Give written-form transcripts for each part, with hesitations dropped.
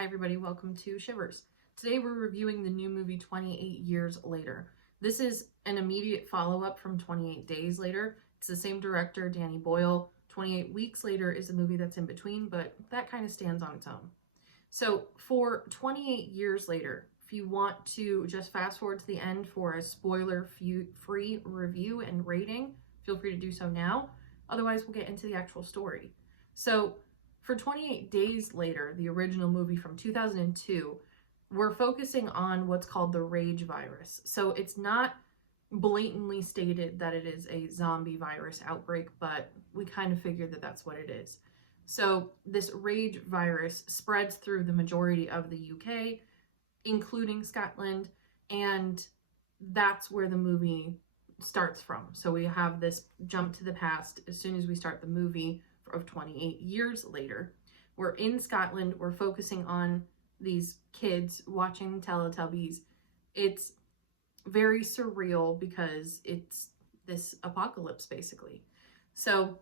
Hi everybody, welcome to Shivers. Today we're reviewing the new movie 28 Years Later. This is an immediate follow-up from 28 Days Later. It's the same director, Danny Boyle. 28 Weeks Later is the movie that's in between, but that kind of stands on its own. So for 28 Years Later, if you want to just fast forward to the end for a spoiler-free review and rating, feel free to do so now. Otherwise, we'll get into the actual story. So for 28 Days Later, the original movie from 2002, we're focusing on what's called the rage virus. So it's not blatantly stated that it is a zombie virus outbreak, but we kind of figured that that's what it is. So this rage virus spreads through the majority of the UK, including Scotland, and that's where the movie starts from. So we have this jump to the past as soon as we start the movie of 28 years later. We're in Scotland. We're focusing on these kids watching Teletubbies. It's very surreal because it's this apocalypse basically. So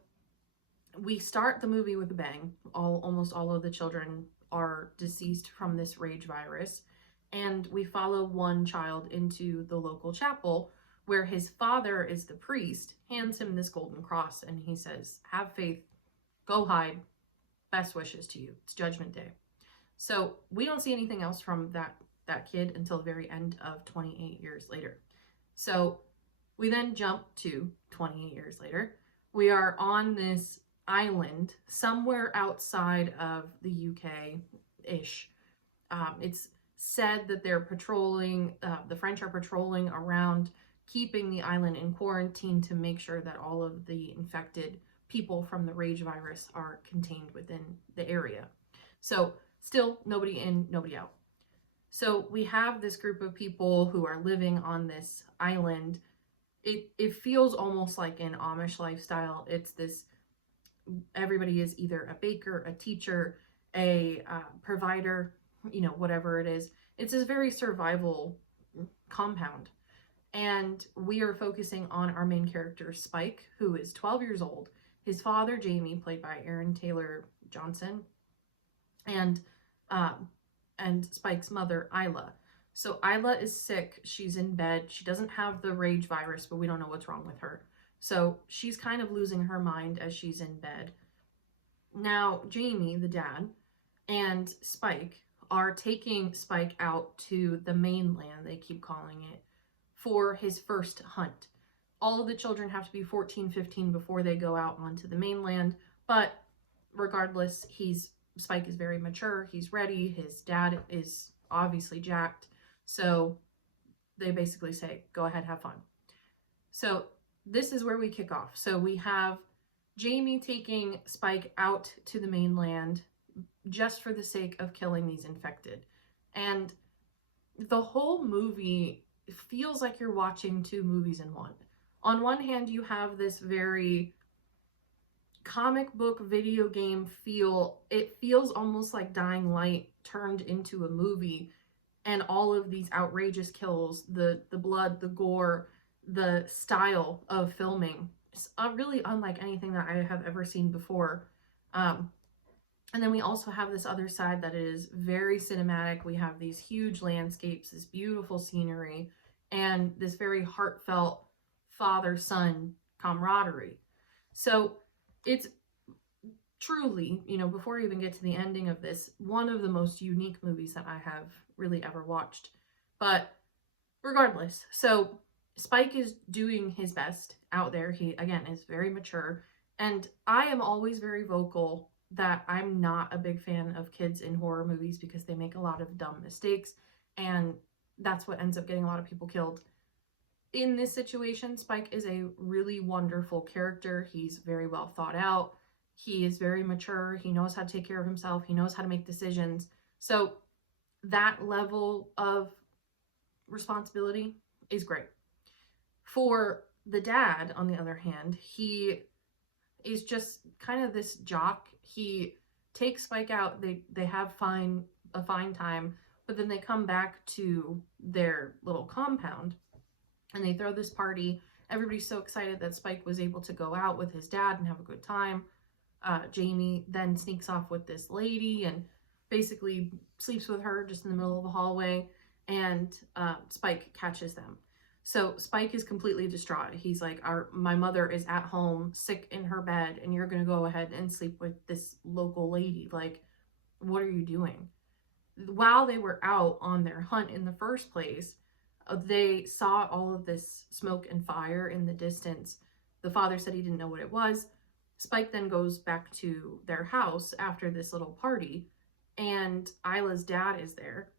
we start the movie with a bang. Almost all of the children are deceased from this rage virus, and we follow one child into the local chapel where his father is the priest, hands him this golden cross, and he says, "Have faith, go hide, best wishes to you. It's Judgment Day." So we don't see anything else from that kid until the very end of 28 years later. So we then jump to 28 years later. We are on this island somewhere outside of the UK-ish. It's said that they're patrolling, the French are patrolling around, keeping the island in quarantine to make sure that all of the infected people from the rage virus are contained within the area. So still nobody in, nobody out. So we have this group of people who are living on this island. It feels almost like an Amish lifestyle. It's this, everybody is either a baker, a teacher, a provider, whatever it is. It's this very survival compound. And we are focusing on our main character, Spike, who is 12 years old. His father, Jamie, played by Aaron Taylor Johnson, and Spike's mother, Isla. So Isla is sick. She's in bed. She doesn't have the rage virus, but we don't know what's wrong with her. So she's kind of losing her mind as she's in bed. Now, Jamie, the dad, and Spike are taking Spike out to the mainland, they keep calling it, for his first hunt. All of the children have to be 14, 15 before they go out onto the mainland, but regardless, Spike is very mature, he's ready, his dad is obviously jacked, so they basically say, go ahead, have fun. So this is where we kick off. So we have Jamie taking Spike out to the mainland just for the sake of killing these infected. And the whole movie feels like you're watching two movies in one. On one hand, you have this very comic book video game feel. It feels almost like Dying Light turned into a movie, and all of these outrageous kills, the blood, the gore, the style of filming is really unlike anything that I have ever seen before. And then we also have this other side that is very cinematic. We have these huge landscapes, this beautiful scenery, and this very heartfelt father-son camaraderie. So it's truly, before I even get to the ending of this, one of the most unique movies that I have really ever watched. But regardless, so Spike is doing his best out there. He, again, is very mature. And I am always very vocal that I'm not a big fan of kids in horror movies because they make a lot of dumb mistakes. And that's what ends up getting a lot of people killed. In this situation, Spike is a really wonderful character. He's very well thought out. He is very mature. He knows how to take care of himself. He knows how to make decisions. So that level of responsibility is great. For the dad, on the other hand, he is just kind of this jock. He takes Spike out. They have a fine time, but then they come back to their little compound and they throw this party. Everybody's so excited that Spike was able to go out with his dad and have a good time. Jamie then sneaks off with this lady, and basically sleeps with her just in the middle of the hallway, and Spike catches them. So Spike is completely distraught. He's like, my mother is at home, sick in her bed, and you're going to go ahead and sleep with this local lady. Like, what are you doing? While they were out on their hunt in the first place, they saw all of this smoke and fire in the distance. The father said he didn't know what it was. Spike then goes back to their house after this little party, and Isla's dad is there.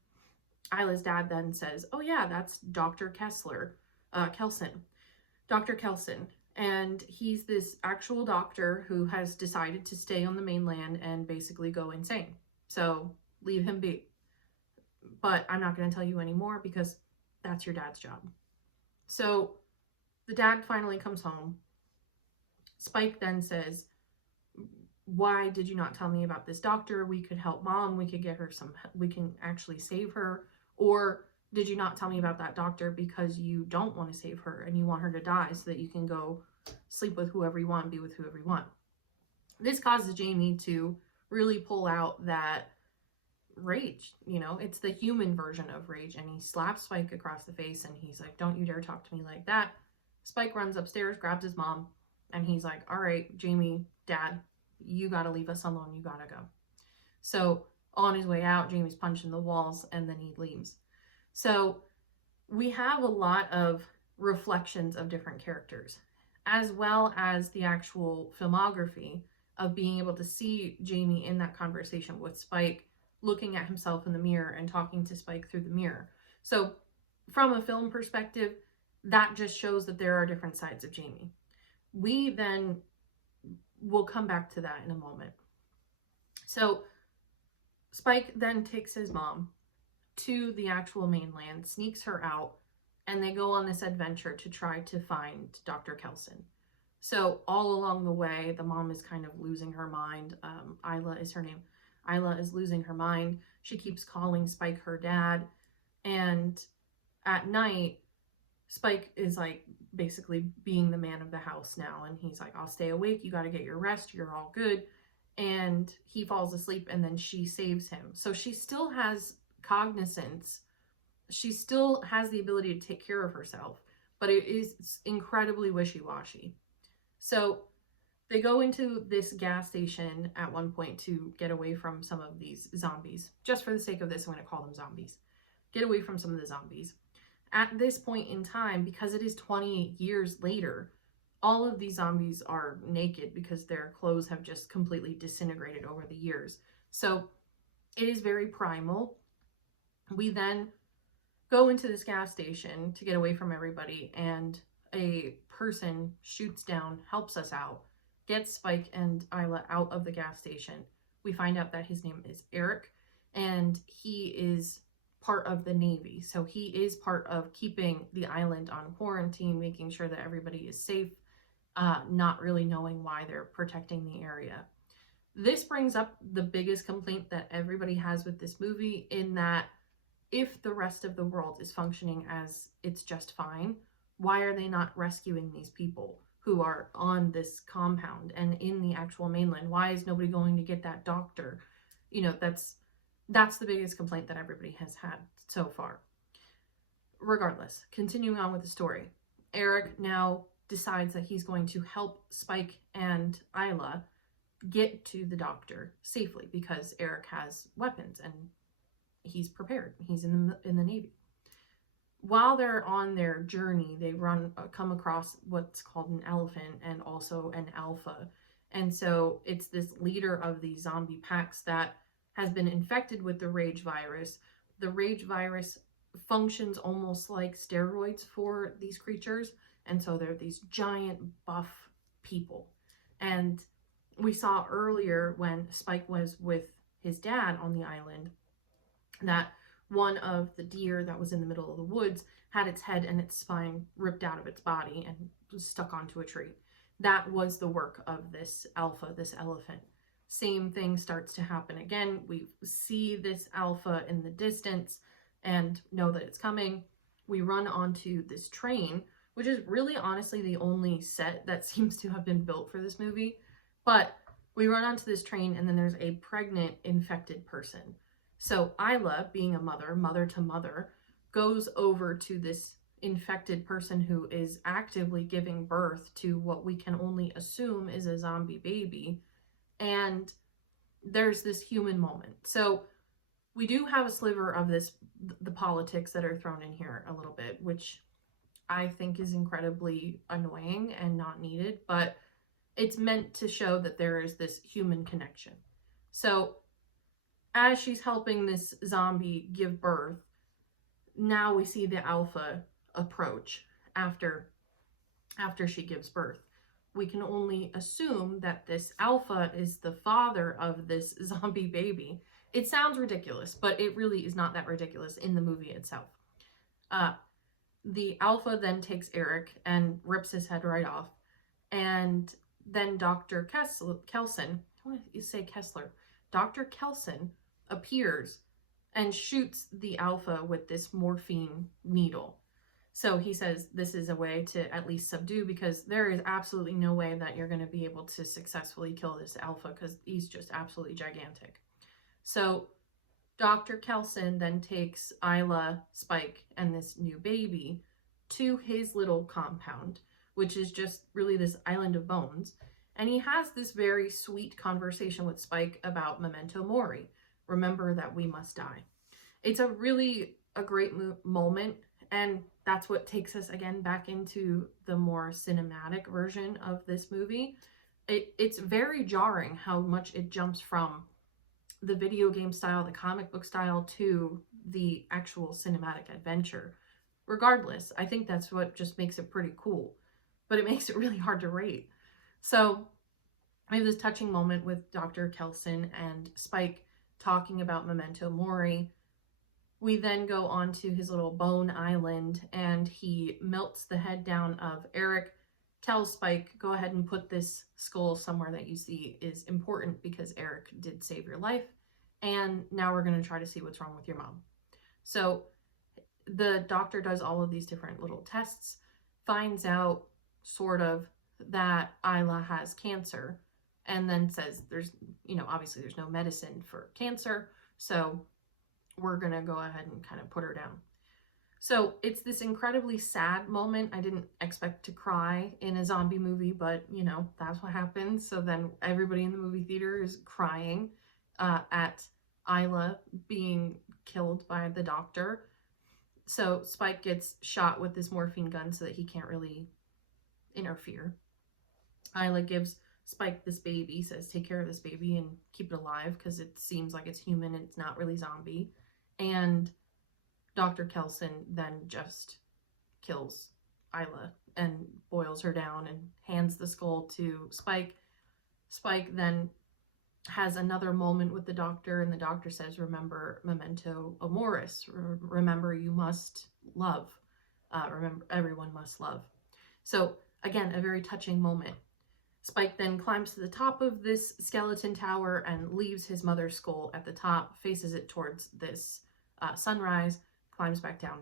Isla's dad then says, "Oh yeah, that's Dr. Kelson, Dr. Kelson." And he's this actual doctor who has decided to stay on the mainland and basically go insane. So leave him be. But I'm not going to tell you anymore because that's your dad's job. So the dad finally comes home. Spike then says, "Why did you not tell me about this doctor? We could help mom. We could get her we can actually save her. Or did you not tell me about that doctor because you don't want to save her and you want her to die so that you can go sleep with whoever you want, be with whoever you want?" This causes Jamie to really pull out that rage. It's the human version of rage, and he slaps Spike across the face and he's like, "Don't you dare talk to me like that." Spike runs upstairs, grabs his mom, and he's like, "All right, Jamie, dad, you gotta leave us alone, you gotta go." So on his way out, Jamie's punching the walls and then he leaves. So we have a lot of reflections of different characters, as well as the actual filmography of being able to see Jamie in that conversation with Spike, looking at himself in the mirror and talking to Spike through the mirror. So from a film perspective, that just shows that there are different sides of Jamie. We then will come back to that in a moment. So Spike then takes his mom to the actual mainland, sneaks her out, and they go on this adventure to try to find Dr. Kelson. So all along the way, the mom is kind of losing her mind. Isla is her name. Isla is losing her mind. She keeps calling Spike her dad. And at night, Spike is like basically being the man of the house now. And he's like, "I'll stay awake. You got to get your rest. You're all good." And he falls asleep, and then she saves him. So she still has cognizance. She still has the ability to take care of herself, but it is incredibly wishy-washy. So they go into this gas station at one point to get away from some of these zombies. Just for the sake of this, I'm going to call them zombies. Get away from some of the zombies. At this point in time, because it is 28 years later, all of these zombies are naked because their clothes have just completely disintegrated over the years. So it is very primal. We then go into this gas station to get away from everybody, and a person shoots down, helps us out, gets Spike and Isla out of the gas station. We find out that his name is Eric, and he is part of the Navy. So he is part of keeping the island on quarantine, making sure that everybody is safe, not really knowing why they're protecting the area. This brings up the biggest complaint that everybody has with this movie, in that if the rest of the world is functioning as it's just fine, why are they not rescuing these people who are on this compound and in the actual mainland? Why is nobody going to get that doctor? That's the biggest complaint that everybody has had so far. Regardless, continuing on with the story, Eric now decides that he's going to help Spike and Isla get to the doctor safely because Eric has weapons and he's prepared. He's in the Navy. While they're on their journey, they come across what's called an elephant and also an alpha. And so it's this leader of the zombie packs that has been infected with the rage virus. The rage virus functions almost like steroids for these creatures. And so they're these giant buff people. And we saw earlier when Spike was with his dad on the island that one of the deer that was in the middle of the woods had its head and its spine ripped out of its body and was stuck onto a tree. That was the work of this alpha, this elephant. Same thing starts to happen again. We see this alpha in the distance and know that it's coming. We run onto this train, which is really honestly the only set that seems to have been built for this movie. But We run onto this train, and then there's a pregnant, infected person. So Isla, being a mother to mother, goes over to this infected person who is actively giving birth to what we can only assume is a zombie baby. And there's this human moment. So we do have a sliver of this, the politics that are thrown in here a little bit, which I think is incredibly annoying and not needed, but it's meant to show that there is this human connection. So as she's helping this zombie give birth, now we see the alpha approach after she gives birth. We can only assume that this alpha is the father of this zombie baby. It sounds ridiculous, but it really is not that ridiculous in the movie itself. The alpha then takes Eric and rips his head right off. And then Dr. Kelson, I want to say Kessler, Dr. Kelson appears and shoots the alpha with this morphine needle. So he says this is a way to at least subdue, because there is absolutely no way that you're going to be able to successfully kill this alpha because he's just absolutely gigantic. So Dr. Kelson then takes Isla, Spike, and this new baby to his little compound, which is just really this island of bones. And he has this very sweet conversation with Spike about memento mori. Remember that we must die. It's a great moment, and that's what takes us again back into the more cinematic version of this movie. It's very jarring how much it jumps from the video game style, the comic book style, to the actual cinematic adventure. Regardless, I think that's what just makes it pretty cool, but it makes it really hard to rate. So I have this touching moment with Dr. Kelson and Spike talking about memento mori. We then go on to his little bone island, and he melts the head down of Eric, tells Spike, go ahead and put this skull somewhere that you see is important because Eric did save your life, and now we're going to try to see what's wrong with your mom. So the doctor does all of these different little tests, finds out sort of that Isla has cancer, and then says there's, obviously there's no medicine for cancer, so we're going to go ahead and kind of put her down. So it's this incredibly sad moment. I didn't expect to cry in a zombie movie, but that's what happens. So then everybody in the movie theater is crying at Isla being killed by the doctor. So Spike gets shot with this morphine gun so that he can't really interfere. Isla gives Spike this baby, says take care of this baby and keep it alive because it seems like it's human and it's not really zombie. And Dr. Kelson then just kills Isla and boils her down and hands the skull to Spike. Spike then has another moment with the doctor, and the doctor says, remember memento amoris, remember you must love, remember everyone must love. So again, a very touching moment. Spike then climbs to the top of this skeleton tower and leaves his mother's skull at the top, faces it towards this sunrise, climbs back down,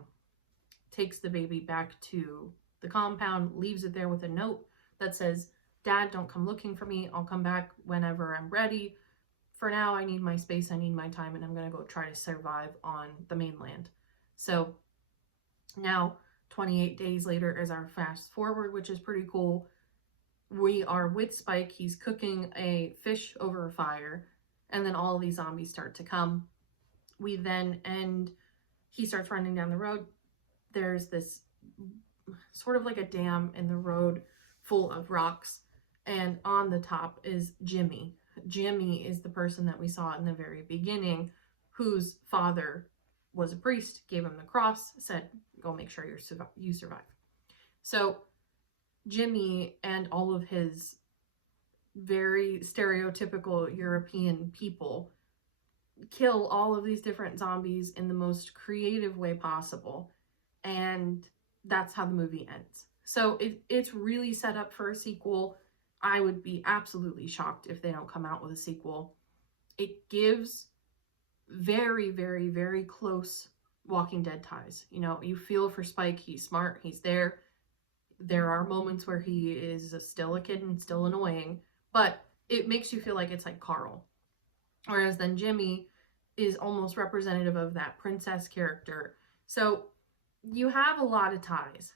takes the baby back to the compound, leaves it there with a note that says, Dad, don't come looking for me. I'll come back whenever I'm ready. For now, I need my space, I need my time, and I'm going to go try to survive on the mainland. So now, 28 days later is our fast forward, which is pretty cool. We are with Spike. He's cooking a fish over a fire, and then all these zombies start to come. We then end, he starts running down the road. There's this sort of like a dam in the road full of rocks, and on the top is Jimmy. Jimmy is the person that we saw in the very beginning, whose father was a priest, gave him the cross, said, go make sure you survive. So Jimmy and all of his very stereotypical European people kill all of these different zombies in the most creative way possible, and that's how the movie ends. So it's really set up for a sequel. I would be absolutely shocked if they don't come out with a sequel. It gives very, very, very close Walking Dead ties. You feel for Spike. He's smart. He's there. There are moments where he is still a kid and still annoying, but it makes you feel like it's like Carl. Whereas then Jimmy is almost representative of that princess character. So you have a lot of ties.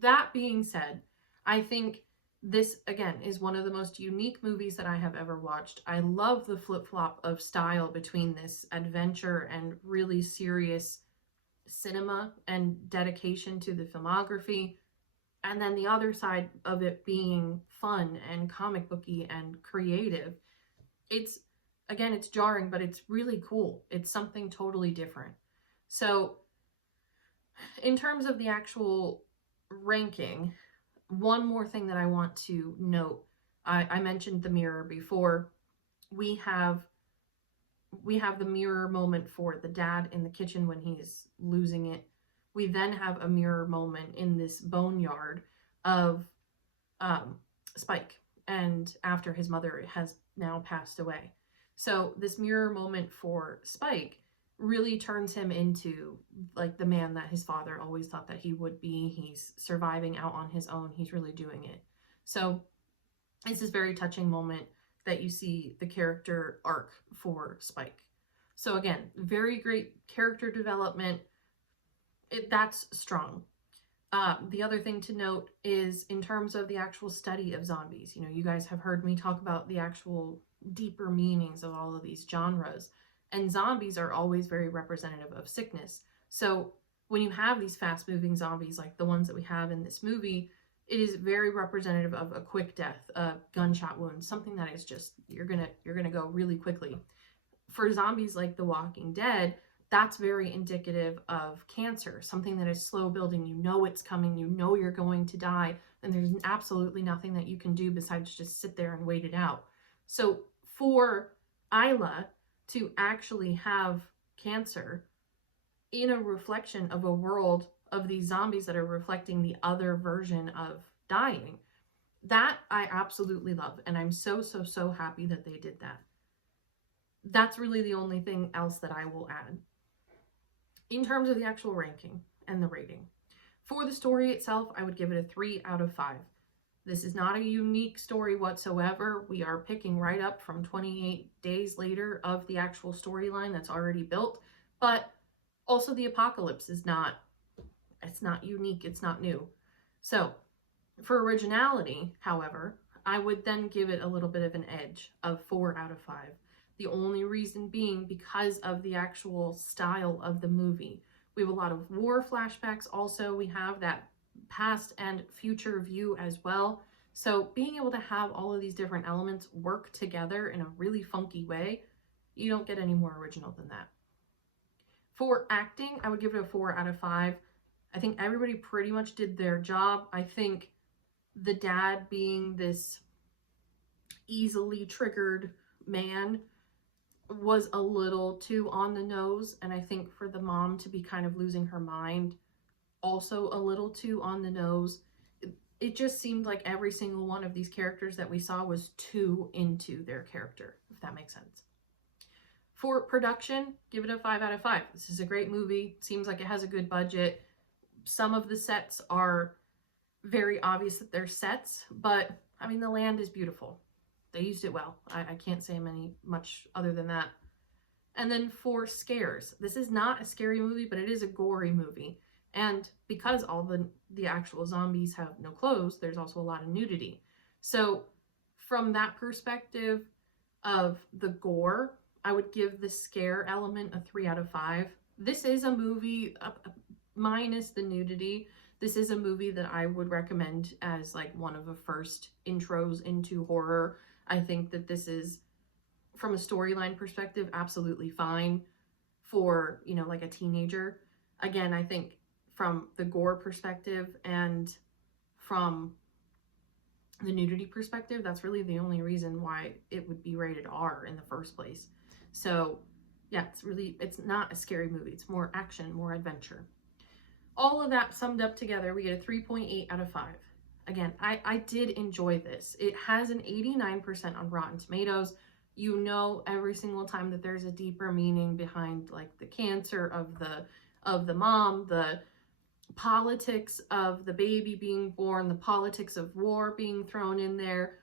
That being said, I think this, again, is one of the most unique movies that I have ever watched. I love the flip flop of style between this adventure and really serious cinema and dedication to the filmography. And then the other side of it being fun and comic booky and creative. It's, again, it's jarring, but it's really cool. It's something totally different. So, in terms of the actual ranking, one more thing that I want to note, I mentioned the mirror before. We have the mirror moment for the dad in the kitchen when he's losing it. We then have a mirror moment in this boneyard of Spike, and after his mother has now passed away. So this mirror moment for Spike really turns him into like the man that his father always thought that he would be. He's surviving out on his own. He's really doing it. So it's this very touching moment that you see the character arc for Spike. So again, very great character development. That's strong. The other thing to note is in terms of the actual study of zombies. You know, you guys have heard me talk about the actual deeper meanings of all of these genres. And zombies are always very representative of sickness. So when you have these fast moving zombies like the ones that we have in this movie, it is very representative of a quick death, a gunshot wound, something that is just, you're gonna go really quickly. For zombies like The Walking Dead, that's very indicative of cancer, something that is slow building. You know it's coming, you know you're going to die, and there's absolutely nothing that you can do besides just sit there and wait it out. So for Isla to actually have cancer in a reflection of a world of these zombies that are reflecting the other version of dying, that I absolutely love. And I'm so happy that they did that. That's really the only thing else that I will add. In terms of the actual ranking and the rating, for the story itself, I would give it a 3 out of 5. This is not a unique story whatsoever. We are picking right up from 28 days later of the actual storyline that's already built, but also the apocalypse is not, it's not unique, it's not new. So for originality, however, I would then give it a little bit of an edge of 4 out of 5. The only reason being because of the actual style of the movie. We have a lot of war flashbacks also. We have that past and future view as well. So being able to have all of these different elements work together in a really funky way, you don't get any more original than that. For acting, I would give it a 4 out of 5. I think everybody pretty much did their job. I think the dad being this easily triggered man was a little too on the nose, and I think for the mom to be kind of losing her mind, also a little too on the nose. It just seemed like every single one of these characters that we saw was too into their character, if that makes sense. For production, give it a 5 out of 5. This is a great movie. Seems like it has a good budget. Some of the sets are very obvious that they're sets, but I mean, the land is beautiful. They used it well. I can't say much other than that. And then for scares, this is not a scary movie, but it is a gory movie. And because all the actual zombies have no clothes, there's also a lot of nudity. So from that perspective of the gore, I would give the scare element a 3 out of 5. This is a movie, minus the nudity, this is a movie that I would recommend as like one of the first intros into horror. I think that this is, from a storyline perspective, absolutely fine for, you know, like a teenager. Again, I think from the gore perspective and from the nudity perspective, that's really the only reason why it would be rated R in the first place. So yeah, it's not a scary movie. It's more action, more adventure. All of that summed up together, we get a 3.8 out of 5. Again, I did enjoy this. It has an 89% on Rotten Tomatoes. You know, every single time that there's a deeper meaning behind like the cancer of the mom, the politics of the baby being born, the politics of war being thrown in there.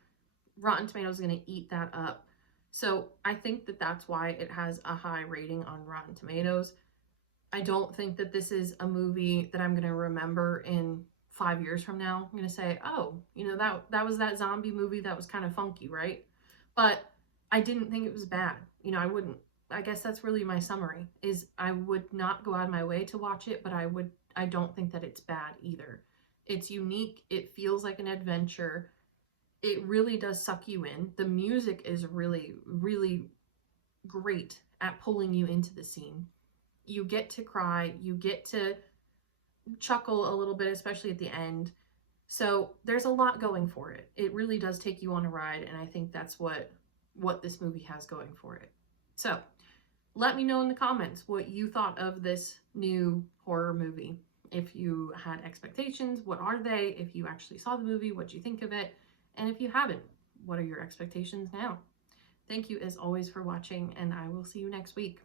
Rotten Tomatoes is going to eat that up. So I think that that's why it has a high rating on Rotten Tomatoes. I don't think that this is a movie that I'm going to remember in 5 years from now. I'm going to say, oh, that was that zombie movie that was kind of funky, right? But I didn't think it was bad. I guess that's really my summary, is I would not go out of my way to watch it, but I don't think that it's bad either. It's unique. It feels like an adventure. It really does suck you in. The music is really, really great at pulling you into the scene. You get to cry, you get to chuckle a little bit, especially at the end. So there's a lot going for it. It really does take you on a ride, and I think that's what this movie has going for it. So let me know in the comments what you thought of this new horror movie. If you had expectations, what are they? If you actually saw the movie, what do you think of it? And if you haven't, what are your expectations now? Thank you as always for watching, and I will see you next week.